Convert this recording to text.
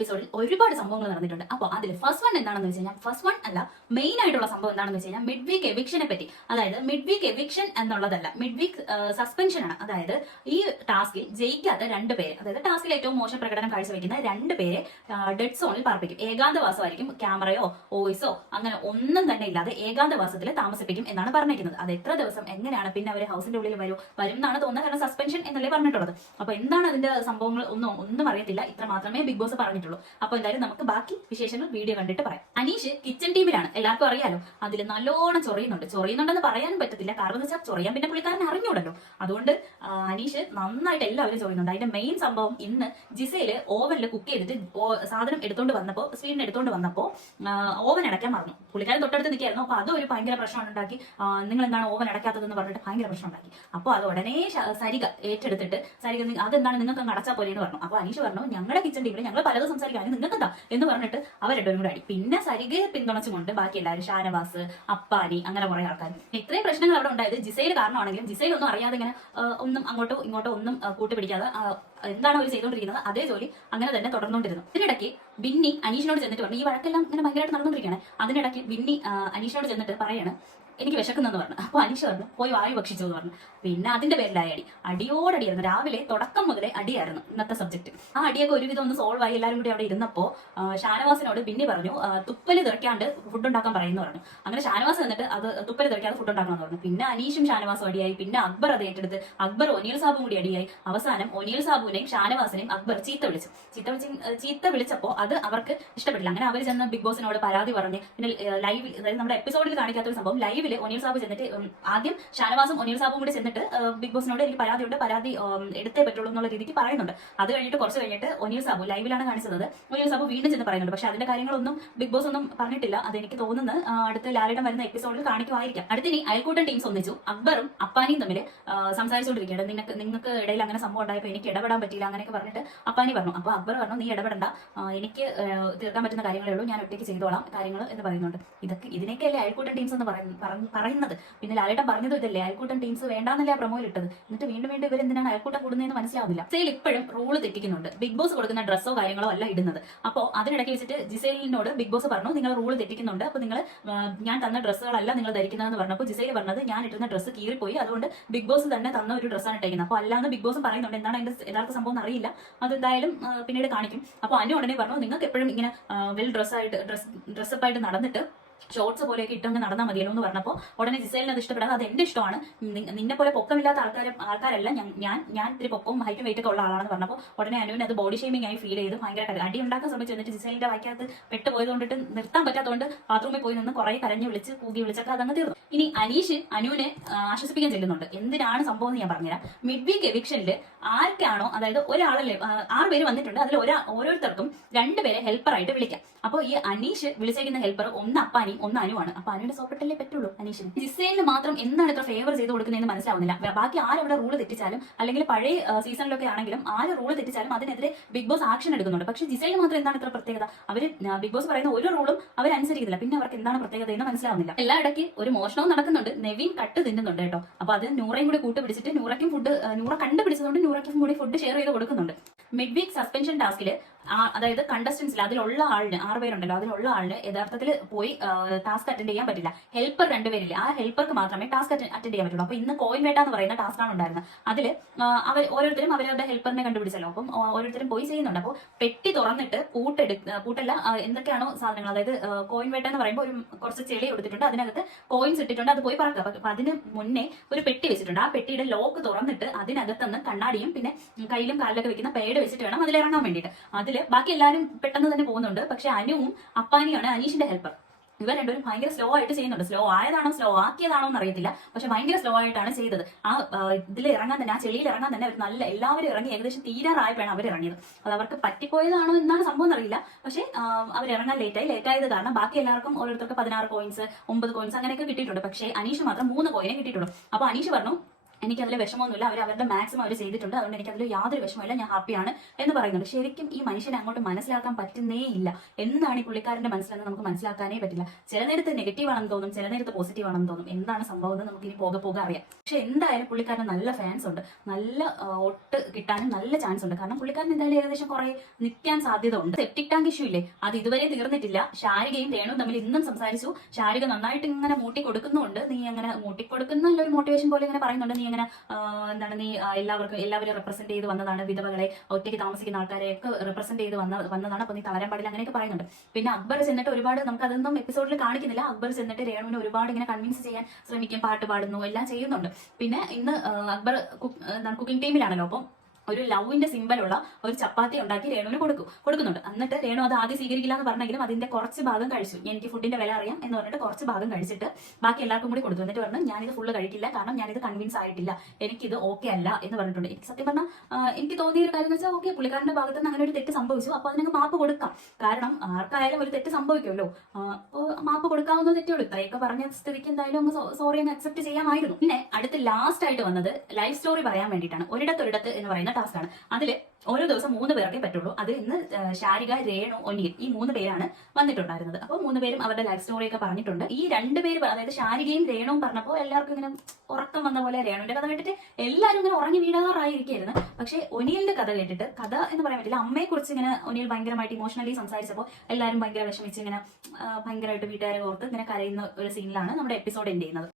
എപ്പിസോഡിൽ ഒരുപാട് സംഭവങ്ങൾ നടന്നിട്ടുണ്ട്. അപ്പോൾ അതിൽ ഫസ്റ്റ് വൺ എന്താണെന്ന് വെച്ച് കഴിഞ്ഞാൽ, ഫസ്റ്റ് വൺ അല്ല, മെയിൻ ആയിട്ടുള്ള സംഭവം എന്താണെന്ന് വെച്ച് കഴിഞ്ഞാൽ മിഡ് വീക്ക് എവിക്ഷനെ പറ്റി. അതായത് മിഡ് വീക്ക് എവിക്ഷൻ എന്നുള്ളതല്ല, മിഡ് വീക്ക് സസ്പെൻഷൻ ആണ്. അതായത് ഈ ടാസ്കിൽ ജയിക്കാത്ത രണ്ടുപേരെ, അതായത് ടാസ്കിൽ ഏറ്റവും മോശം പ്രകടനം കാഴ്ചവെക്കുന്ന രണ്ടുപേരെ ഡെഡ് സോണിൽ പാർപ്പിക്കും. ഏകാന്തവാസമായിരിക്കും, ക്യാമറയോ വോയിസോ അങ്ങനെ ഒന്നും തന്നെ ഇല്ലാതെ ഏകാന്തവാസത്തിൽ താമസിപ്പിക്കും എന്നാണ് പറഞ്ഞിരിക്കുന്നത്. അത് എത്ര ദിവസം, എങ്ങനെയാണ്, പിന്നെ അവർ ഹൗസിന്റെ ഉള്ളിൽ വരും എന്നാണ് തോന്നുന്നത്. കാരണം സസ്പെൻഷൻ എന്നല്ലേ പറഞ്ഞിട്ടുള്ളത്. അപ്പൊ എന്താണ് അതിന്റെ സംഭവങ്ങൾ ഒന്നും അറിയത്തില്ല. ഇത്ര മാത്രമേ ബിഗ് ബോസ് പറഞ്ഞിട്ടുള്ളൂ. അപ്പൊ എന്തായാലും നമുക്ക് ബാക്കി വിശേഷങ്ങൾ വീഡിയോ കണ്ടിട്ട് പറയാം. അനീഷ് കിച്ചൺ ടീമിലാണ്, എല്ലാവർക്കും അറിയാലോ. അതിൽ നല്ലോണം ചൊറിയുന്നുണ്ടെന്ന് പറയാനും പറ്റത്തില്ല. കാരണം എന്ന് വെച്ചാൽ ചൊറിയാൻ പിന്നെ പുള്ളിക്കാരനെ അറിഞ്ഞൂടല്ലോ. അതുകൊണ്ട് അനീഷ് നന്നായിട്ട് എല്ലാവരും ചൊറിയുന്നുണ്ട്. അതിന്റെ മെയിൻ സംഭവം, ഇന്ന് ജിസയില് ഓവനിൽ കുക്ക് ചെയ്തിട്ട് സാധനം എടുത്തോണ്ട് വന്നപ്പോ, സ്വീൻ എടുത്തോണ്ട് വന്നപ്പോ ഓവൻ അടയ്ക്കാൻ മറന്നു. പുള്ളിക്കാരൻ തൊട്ടടുത്ത് നിൽക്കായിരുന്നു. അപ്പൊ അതൊരു ഭയങ്കര പ്രശ്നം ഉണ്ടാക്കി. നിങ്ങൾ എന്താണ് ഓവൻ അടയ്ക്കാത്തതെന്ന് പറഞ്ഞിട്ട് ഭയങ്കര പ്രശ്നം ഉണ്ടാക്കി. അപ്പൊ അത് ഉടനെ സരിക ഏറ്റെടുത്തിട്ട്, സരിക അതെന്താണ് നിങ്ങൾക്ക് അടച്ചാ പോലെ എന്ന് പറഞ്ഞു. അപ്പൊ അനീഷ് പറഞ്ഞു, ഞങ്ങളുടെ കിച്ചൺ ടീമിൽ ഞങ്ങൾ പലതും സംസാരിക്കാൻ നിങ്ങൾക്ക് എന്താ എന്ന് പറഞ്ഞിട്ട് അവരുടെ കൂടെ അടി. പിന്നെ സരികയെ പിന്തുണച്ചുകൊണ്ട് ബാക്കി എല്ലാവരും, ഷാനവാസ്, അപ്പാനി, അങ്ങനെ കുറെ ആൾക്കാർ. ഇത്രയും പ്രശ്നങ്ങൾ അവിടെ ഉണ്ടായത് ജിസയിൽ കാരണമാണെങ്കിലും ജിസയിൽ ഒന്നും അറിയാതെ ഇങ്ങനെ ഒന്നും അങ്ങോട്ടോ ഇങ്ങോട്ടോ ഒന്നും കൂട്ടുപിടിക്കാതെ എന്താണ് അവർ ചെയ്തുകൊണ്ടിരിക്കുന്നത് അതേ ജോലി അങ്ങനെ തന്നെ തുടർന്നുകൊണ്ടിരുന്നു. ഇതിനിടയ്ക്ക് ബിന്നി അനീഷിനോട് ചെന്നിട്ട് പറഞ്ഞു, ഈ വഴക്കെല്ലാം ഇങ്ങനെ ഭയങ്കരമായിട്ട് നടന്നുകൊണ്ടിരിക്കുകയാണ്. അതിനിടയ്ക്ക് ബിന്നി അനീഷിനോട് ചെന്നിട്ട് പറയാണ്, എനിക്ക് വിശക്കുന്നെന്ന് പറഞ്ഞു. അപ്പൊ അനീഷ് പറഞ്ഞു, പോയി വായു ഭക്ഷിച്ചു എന്ന് പറഞ്ഞു. പിന്നെ അതിന്റെ പേരിലായ അടിയോടടിയായിരുന്നു. രാവിലെ തുടക്കം മുതലേ അടിയായിരുന്നു ഇന്നത്തെ സബ്ജക്ട്. ആ അടിയൊക്കെ ഒരുവിധം ഒന്ന് സോൾവ് ആയി. എല്ലാവരും കൂടി അവിടെ ഇരുന്നപ്പോ ഷാനവാസിനോട് ബിന്നി പറഞ്ഞു, തുപ്പല് തെറിക്കാണ്ട് ഫുഡ് ഉണ്ടാക്കാൻ പറയുന്നു പറഞ്ഞു. അങ്ങനെ ഷാനവാസ് എന്നിട്ട് അത് തുപ്പല് തെറിക്കാതെ ഫുഡ് ഉണ്ടാക്കണം പറഞ്ഞു. പിന്നെ അനീഷും ഷാനവാസും അടിയായി. പിന്നെ അക്ബർ അത് ഏറ്റെടുത്ത് അക്ബർ ഒനിയൽ സാബും കൂടി അടിയായി. അവസാനം ഒനിയൽ സാബുവിനെയും ഷാനവാസിനെയും അക്ബർ ചീത്ത വിളിച്ചപ്പോ അത് അവർക്ക് ഇഷ്ടപ്പെട്ടില്ല. അങ്ങനെ അവർ ചെന്ന് ബിഗ് ബോസിനോട് പരാതി പറഞ്ഞ്, പിന്നെ ലൈവിൽ, അതായത് നമ്മുടെ എപ്പിസോഡിൽ കാണിക്കാത്ത ഒരു സംഭവം, ലൈവിൽ ഒനിയൽ സാബു ചെന്നിട്ട്, ആദ്യം ഷാനവാസും ഒനിയൽ സാബും കൂടി ചെന്നിട്ട് ബിഗ് ബോസിനോട് എനിക്ക് പരാതിയുണ്ട്, പരാതി എടുത്തേ പറ്റുള്ളൂ എന്നുള്ള രീതിക്ക് പറയുന്നുണ്ട്. അത് കഴിഞ്ഞിട്ട് കുറച്ച് കഴിഞ്ഞിട്ട് ഒനിയൽ സാബു ലൈവിലാണ് കാണിച്ചത്. ഒനിയൽ സാബു വീണ്ടും ചെന്ന് പറയുന്നുണ്ട്. പക്ഷെ അതിന്റെ കാര്യങ്ങളൊന്നും ബിഗ് ബോസ് ഒന്നും പറഞ്ഞിട്ടില്ല. അതെനിക്ക് തോന്നുന്നത് അടുത്ത ലാലേട്ടൻ വരുന്ന എപ്പിസോഡിൽ കാണിക്കുമായിരിക്കാം. അടുത്തിനി അയൽക്കൂട്ടൻ ടീംസ് ഒന്നിച്ചു. അക്ബറും അപ്പാനിയും തമ്മിൽ സംസാരിച്ചുകൊണ്ടിരിക്കുകയാണ്. നിങ്ങൾക്ക് ഇടയിൽ അങ്ങനെ സംഭവം ഉണ്ടായപ്പോൾ എനിക്ക് ഇടപെടാൻ പറ്റില്ല അങ്ങനെയൊക്കെ പറഞ്ഞിട്ട് അപ്പാനി പറഞ്ഞു. അപ്പൊ അക്ബർ പറഞ്ഞു, നീ ഇടപെടണ്ട, എനിക്ക് തീർക്കാൻ പറ്റുന്ന കാര്യങ്ങളേ ഉള്ളൂ, ഞാൻ ഒറ്റയ്ക്ക് ചെയ്തോളാം കാര്യങ്ങൾ എന്ന് പറയുന്നുണ്ട്. ഇതിനൊക്കെയല്ലേ അയൽക്കൂട്ടൻ ടീംസ് എന്ന് പറയുന്നത്. പിന്നെ ലാലേട്ടൻ പറഞ്ഞതും ഇതല്ലേ, അയൽക്കൂട്ടൻ ടീംസ് വേണ്ടാന്നല്ലേ ആ പ്രൊമോയിൽ ഇട്ടത്. എന്നിട്ട് വീണ്ടും ഇവർ എന്തിനാണ് അയൽക്കൂട്ടം കൂടുന്നതെന്ന് മനസ്സിലാവുന്നില്ല. ജിസയിൽ ഇപ്പോഴും റൂള് തെറ്റിക്കുന്നുണ്ട്. ബിഗ് ബോസ് കൊടുക്കുന്ന ഡ്രസ്സോ കാര്യങ്ങളോ അല്ല ഇടുന്നത്. അപ്പോൾ അതിനിടയ്ക്ക് വെച്ചിട്ട് ജിസയിലിനോട് ബിഗ് ബോസ് പറഞ്ഞു, നിങ്ങൾ റൂള് തെറ്റിക്കുന്നുണ്ട്, അപ്പൊ നിങ്ങൾ ഞാൻ തന്ന ഡ്രസ്സുകളല്ല നിങ്ങൾ ധരിക്കുന്നതെന്ന് പറഞ്ഞപ്പോൾ ജിസയിൽ പറഞ്ഞത്, ഞാൻ ഇട്ടുന്ന ഡ്രസ്സ് കീറിപ്പോയി, അതുകൊണ്ട് ബിഗ് ബോസ് തന്നെ തന്ന ഒരു ഡ്രസ്സാണ് ഇട്ടേക്കുന്നത്. അപ്പോൾ അല്ലാന്ന് ബിഗ് ബോസ് പറയുന്നുണ്ട്. എന്താണ് അതിന്റെ യഥാർത്ഥ സംഭവം അറിയില്ല. അതെന്തായാലും പിന്നീട് കാണിക്കും. അപ്പോൾ അനു ഉടനെ പറഞ്ഞു, നിങ്ങൾക്ക് എപ്പോഴും ഇങ്ങനെ വെൽ ഡ്രസ്സപ്പായിട്ട് നടന്നിട്ട് ഷോർട്സ് പോലെയൊക്കെ ഇട്ടുകൊണ്ട് നടന്നാൽ മതിയല്ലോ എന്ന് പറഞ്ഞപ്പോൾ ഉടനെ ജിസേലിന് അത് ഇഷ്ടപ്പെടാതെ, അത് എന്റെ ഇഷ്ടമാണ്, നിന്നെ പോലെ പൊക്കമില്ലാത്ത ആൾക്കാരല്ല ഞാൻ ഇത്തിരി പൊക്കവും ഹൈറ്റും വെയിറ്റ് ഒക്കെ ഉള്ള ആളാണെന്ന് പറഞ്ഞപ്പോൾ ഉടനെ അനുവിന് അത് ബോഡി ഷേമിംഗ് ആയി ഫീൽ ചെയ്ത് ഭയങ്കര അടി ഉണ്ടാക്കാൻ ശ്രമിച്ചു. എന്നിട്ട് ജിസേലിന്റെ വായിക്കകത്ത് പെട്ടുപോയത് കൊണ്ടിട്ട് നിർത്താൻ പറ്റാത്തതുകൊണ്ട് ബാത്റൂമിൽ പോയി നിന്ന് കുറെ കരഞ്ഞു വിളിച്ചൊക്കെ അതങ്ങ് തീർന്നു. ഇനി അനീഷ് അനുവിനെ ആശ്വസിപ്പിക്കാൻ ചെല്ലുന്നുണ്ട്. എന്തിനാണ് സംഭവം എന്ന് ഞാൻ പറഞ്ഞുതരാം. മിഡ് വീക്ക് എവിക്ഷനിൽ ആർക്കാണോ, അതായത് ഒരാളല്ലേ, 6 പേര് വന്നിട്ടുണ്ട്, അതിൽ ഓരോരുത്തർക്കും 2 പേരെ ഹെൽപ്പറായിട്ട് വിളിക്കാം. അപ്പോൾ ഈ അനീഷ് വിളിച്ചേക്കുന്ന ഹെൽപ്പർ ഒന്ന് അപ്പാനി, ഒന്ന് അനുവാണ്. അപ്പൊ അനുവിന്റെ സോപ്പിട്ടല്ലേ പറ്റുള്ളൂ അനീഷിന്. ജിസേലിന് മാത്രം എന്താണ് ഇത്ര ഫേവർ ചെയ്ത് കൊടുക്കുന്നതെന്ന് മനസ്സിലാവുന്നില്ല. ബാക്കി ആരവിടെ റൂള് തെറ്റിച്ചാലും, അല്ലെങ്കിൽ പഴയ സീസണിലൊക്കെ ആണെങ്കിലും ആര് റൂള് തെറ്റിച്ചാലും അതിനെതിരെ ബിഗ് ബോസ് ആക്ഷൻ എടുക്കുന്നുണ്ട്. പക്ഷെ ജിസേലിന് മാത്രം എന്താണ് ഇത്ര പ്രത്യേകത? അവര് ബിഗ് ബോസ് പറയുന്ന ഒരു റൂളും അവർ അനുസരിക്കുന്നില്ല. പിന്നെ അവർക്ക് എന്താണ് പ്രത്യേകത എന്ന് മനസ്സിലാവുന്നില്ല. എല്ലാ ഇടയ്ക്ക് ഒരു മോഷണവും നടക്കുന്നുണ്ട്. നെവിൻ കട്ട് തിന്നുന്നുണ്ട് കേട്ടോ. അപ്പൊ അത് നൂറയും കൂടി കൂട്ടുപിടിച്ചിട്ട് നൂറ കണ്ടുപിടിച്ചതുകൊണ്ട് നൂറയ്ക്കും കൂടി ഫുഡ് ഷെയർ ചെയ്ത് കൊടുക്കുന്നുണ്ട്. മിഡ് വീക്ക് സസ്പെൻഷൻ ടാസ്കില് അതായത് കണ്ടസ്റ്റൻസിൽ അതിലുള്ള ആളിന് 6 പേരുണ്ടല്ലോ, അതിലുള്ള ആളിന് യഥാർത്ഥത്തിൽ പോയി ടാസ്ക് അറ്റൻഡ് ചെയ്യാൻ പറ്റില്ല. ഹെൽപ്പർ 2 പേരില്ല, ആ ഹെൽപ്പർക്ക് മാത്രമേ ടാസ്ക് അറ്റൻഡ് ചെയ്യാൻ പറ്റുള്ളൂ. അപ്പൊ ഇന്ന് കോയിൻ വേട്ട എന്ന് പറയുന്ന ടാസ്കാണ് ഉണ്ടായിരുന്നത്. അതിൽ ഓരോരുത്തരും അവരവരുടെ ഹെൽപ്പറിനെ കണ്ടുപിടിച്ചല്ലോ. അപ്പം ഓരോരുത്തരും പോയി ചെയ്യുന്നുണ്ട്. അപ്പോൾ പെട്ടി തുറന്നിട്ട് പൂട്ടല്ല, എന്തൊക്കെയാണോ സാധനങ്ങൾ, അതായത് കോയിൻ വേട്ട എന്ന് പറയുമ്പോൾ കുറച്ച് ചെളി കൊടുത്തിട്ടുണ്ട്, അതിനകത്ത് കോയിൻസ് ഇട്ടിട്ടുണ്ട്, അത് പോയി പറക്കുക. അപ്പൊ അതിന് മുന്നേ ഒരു പെട്ടി വെച്ചിട്ടുണ്ട്. ആ പെട്ടിയുടെ ലോക്ക് തുറന്നിട്ട് അതിനകത്തുനിന്ന് കണ്ണാടിയും പിന്നെ കയ്യിലും കാലിലൊക്കെ വെക്കുന്ന പേഡ് വെച്ചിട്ട് വേണം അതിലിറങ്ങാൻ വേണ്ടിയിട്ട്. അതില് ബാക്കി എല്ലാവരും പെട്ടെന്ന് തന്നെ പോകുന്നുണ്ട്. പക്ഷെ അനുവും അപ്പാനിയാണ് അനീഷിന്റെ ഹെൽപ്പർ. ഇവർ രണ്ടുപേരും ഭയങ്കര സ്ലോ ആയിട്ട് ചെയ്യുന്നുണ്ട്. സ്ലോ ആയതാണോ സ്ലോ ആക്കിയതാണോ എന്ന് അറിയത്തില്ല. പക്ഷെ ഭയങ്കര സ്ലോ ആയിട്ടാണ് ചെയ്തത്. ആ ഇതിൽ ഇറങ്ങാൻ തന്നെ, ആ ചെളിയിൽ ഇറങ്ങാൻ തന്നെ അവർ എല്ലാവരും ഇറങ്ങി ഏകദേശം തീരാറായപ്പോഴാണ് അവർ ഇറങ്ങിയത്. അത് അവർക്ക് പറ്റിപ്പോയതാണോ എന്നാണ് സംഭവം എന്നറിയില്ല. പക്ഷെ അവർ ഇറങ്ങാൻ ലേറ്റായത് കാരണം ബാക്കി എല്ലാവർക്കും ഓരോരുത്തർക്ക് 16 കോയിൻസ് 9 കോയിൻസ് അങ്ങനെയൊക്കെ കിട്ടിയിട്ടുണ്ട്. പക്ഷേ അനീഷ് മാത്രം 3 കോയിനെ കിട്ടിയിട്ടുള്ളൂ. അപ്പൊ അനീഷ് പറഞ്ഞു, എനിക്കതിൽ വിഷമമൊന്നുമില്ല, അവർ അവരുടെ മാക്സിമം അവർ ചെയ്തിട്ടുണ്ട്, അതുകൊണ്ട് എനിക്കതിൽ യാതൊരു വിഷമമില്ല, ഞാൻ ഹാപ്പിയാണ് എന്ന് പറയുന്നുണ്ട്. ശരിക്കും ഈ മനുഷ്യനെ അങ്ങോട്ട് മനസ്സിലാക്കാൻ പറ്റുന്നേ ഇല്ല. എന്താണ് ഈ പുള്ളിക്കാരന്റെ മനസ്സിലെന്ന് നമുക്ക് മനസ്സിലാക്കാനേ പറ്റില്ല. ചില നേരത്ത് നെഗറ്റീവ് ആണെന്ന് തോന്നും, ചില നേരത്ത് പോസിറ്റീവ് ആണെന്ന് തോന്നും. എന്താണ് സംഭവം എന്ന് നമുക്ക് ഇനി പോകെ പോകെ അറിയാം. പക്ഷെ എന്തായാലും പുള്ളിക്കാരന് നല്ല ഫാൻസ് ഉണ്ട്, നല്ല ഒട്ട് കിട്ടാനും നല്ല ചാൻസ് ഉണ്ട്. കാരണം പുള്ളിക്കാരൻ എന്തായാലും ഏകദേശം കുറെ നിൽക്കാൻ സാധ്യത ഉണ്ട്. സെപ്റ്റിക് ടാങ്ക് ഇഷ്യൂ ഇല്ലേ, അത് ഇതുവരെ തീർന്നിട്ടില്ല. ശാരികയും രേണുവും തമ്മിൽ ഇന്നും സംസാരിച്ചു. ശാരിക നന്നായിട്ട് ഇങ്ങനെ മൂട്ടി കൊടുക്കുന്നുണ്ട്. നീ അങ്ങനെ മൂട്ടി കൊടുക്കുന്ന ഒരു മോട്ടിവേഷൻ പോലെ ഇങ്ങനെ പറയുന്നുണ്ട്. നീ അങ്ങനെ എന്താണ്, നീ എല്ലാവരും റെപ്രസെന്റ് ചെയ്ത് വന്നതാണ്, വിധവകളെ, ഒറ്റയ്ക്ക് താമസിക്കുന്ന ആൾക്കാരെയൊക്കെ റെപ്രസെന്റ് ചെയ്ത് വന്നതാണ്, അപ്പൊ നീ തളരാൻ പാടില്ല, അങ്ങനെയൊക്കെ പറയുന്നുണ്ട്. പിന്നെ അക്ബർ ചെന്നിട്ട് ഒരുപാട്, നമുക്ക് അതൊന്നും എപ്പിസോഡിൽ കാണിക്കുന്നില്ല, അക്ബർ ചെന്നിട്ട് രേണുവിനെ ഒരുപാട് ഇങ്ങനെ കൺവിൻസ് ചെയ്യാൻ ശ്രമിക്കും, പാട്ട് പാടുന്നു, എല്ലാം ചെയ്യുന്നുണ്ട്. പിന്നെ ഇന്ന് അക്ബർ കുക്കിംഗ് ടീമിലാണല്ലോ, അപ്പം ഒരു ലവിന്റെ സിമ്പലുള്ള ഒരു ചപ്പാത്തി ഉണ്ടാക്കി രേണുവിന് കൊടുക്കുന്നുണ്ട്. എന്നിട്ട് രേണു അത് ആദ്യം സ്വീകരിക്കില്ല എന്ന് പറഞ്ഞെങ്കിലും അതിന്റെ കുറച്ച് ഭാഗം കഴിച്ചു. എനിക്ക് ഫുഡിന്റെ വില അറിയാം എന്ന് പറഞ്ഞിട്ട് കുറച്ച് ഭാഗം കഴിച്ചിട്ട് ബാക്കി എല്ലാവർക്കും കൂടി കൊടുത്തു. എന്നിട്ട് പറഞ്ഞു ഞാനിത് ഫുള്ള് കഴിക്കില്ല, കാരണം ഞാനിത് കൺവിൻസ് ആയിട്ടില്ല, എനിക്കിത് ഓക്കെ അല്ല എന്ന് പറഞ്ഞിട്ടുണ്ട്. എനിക്ക് സത്യം പറഞ്ഞാൽ എനിക്ക് തോന്നിയ ഒരു കാര്യം എന്ന് വെച്ചാൽ, ഓക്കെ പുള്ളിക്കാരന്റെ ഭാഗത്ത് നിന്ന് അങ്ങനെ ഒരു തെറ്റ് സംഭവിച്ചു, അപ്പൊ അതിനങ്ങ് മാപ്പ് കൊടുക്കാം. കാരണം ആർക്കായാലും ഒരു തെറ്റ് സംഭവിക്കുമല്ലോ, അപ്പോൾ മാപ്പ് കൊടുക്കാവുന്ന തെറ്റേ ഉള്ളൂ. ഇത്രയൊക്കെ പറഞ്ഞ സ്ഥിതിക്ക് എന്തായാലും അങ്ങ് സോറി അങ്ങ് അക്സെപ്റ്റ് ചെയ്യാമായിരുന്നു. പിന്നെ അടുത്ത് ലാസ്റ്റ് ആയിട്ട് വന്നത് ലൈഫ് സ്റ്റോറി പറയാൻ വേണ്ടിയിട്ടാണ്. ഒരിടത്തൊരിടത്ത് എന്ന് പറയുന്ന ടാസ്ക് ആണ്. അതില് ഓരോ ദിവസം 3 പേർക്കേ പറ്റുള്ളൂ. അത് ഇന്ന് ശാരിക, രേണു, ഒനിയൻ ഈ 3 പേരാണ് വന്നിട്ടുണ്ടായിരുന്നത്. അപ്പോൾ 3 പേരും അവരുടെ ലൈഫ് സ്റ്റോറി ഒക്കെ പറഞ്ഞിട്ടുണ്ട്. ഈ 2 പേര്, അതായത് ശാരികയും രേണുവും പറഞ്ഞപ്പോൾ എല്ലാവർക്കും ഇങ്ങനെ ഉറക്കം വന്ന പോലെ, രേണുവിന്റെ കഥ കേട്ടിട്ട് എല്ലാവരും ഇങ്ങനെ ഉറങ്ങി വീഴാറായിരിക്കായിരുന്നു. പക്ഷെ ഒനിയലിന്റെ കഥ കേട്ടിട്ട്, കഥ എന്ന് പറയാൻ പറ്റില്ല, അമ്മയെ കുറിച്ച് ഇങ്ങനെ ഒനിയൽ ഭയങ്കരമായിട്ട് ഇമോഷണലി സംസാരിച്ചപ്പോൾ എല്ലാവരും ഭയങ്കര വിഷമിച്ച് ഇങ്ങനെ ഭയങ്കരമായിട്ട് വീട്ടുകാരെ ഓർത്ത് ഇങ്ങനെ കരയുന്ന ഒരു സീനിലാണ് നമ്മുടെ എപ്പിസോഡ് എൻഡ് ചെയ്യുന്നത്.